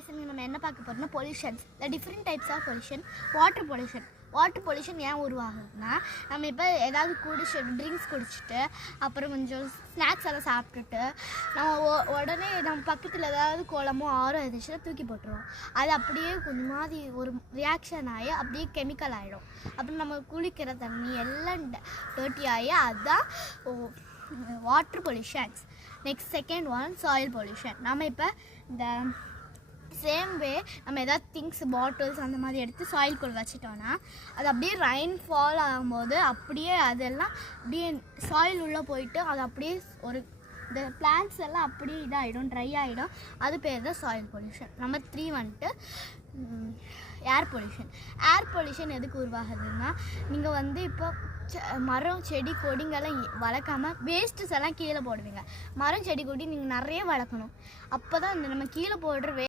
guys, நம்ம என்ன பார்க்க போறோம்னா pollutions. the different types of pollution. Water pollution ஏன் உருவாகுதுன்னா, நம்ம இப்போ ஏதாவது ட்ரிங்க்ஸ் குடிச்சிட்டு அப்புறம் கொஞ்சம் ஸ்நாக்ஸ் எல்லாம் சாப்பிட்டுட்டு நம்ம உடனே நம்ம பக்கத்தில் ஏதாவது குளமோ ஆரோ எதிர்ச்சுன்னா தூக்கி போட்டுருவோம். அது அப்படியே கொஞ்சம் மாதிரி ஒரு ரியாக்ஷன் ஆகி அப்படியே கெமிக்கல் ஆகிடும். அப்புறம் நம்ம குளிக்கிற தண்ணி எல்லாம் டர்ட்டி ஆகி அதுதான் water pollutions. Next second one soil pollution. நம்ம இப்போ இந்த சேம் வே நம்ம எதாவது திங்ஸ் பாட்டில்ஸ் அந்த மாதிரி எடுத்து சாயில்குள்ளே வச்சிட்டோன்னா அது அப்படியே ரெயின் ஃபால் ஆகும்போது அப்படியே அதெல்லாம் அப்படியே சாயில் உள்ளே போயிட்டு அது அப்படியே ஒரு இந்த பிளான்ட்ஸ் எல்லாம் அப்படியே இதாகிடும், ட்ரை ஆகிடும். அது பேர் தான் சாயில் பொல்யூஷன். நம்பர் 3 வந்துட்டு ஏர் பொல்யூஷன் எதுக்கு உருவாகுதுன்னா, நீங்கள் இப்போ மரம் செடி கொடிங்கெல்லாம் வளர்க்காமல் வேஸ்ட்ஸ் எல்லாம் கீழே போடுவீங்க. மரம் செடி கொடி நீங்கள் நிறைய வளர்க்கணும். அப்போ தான் இந்த நம்ம கீழே போடுற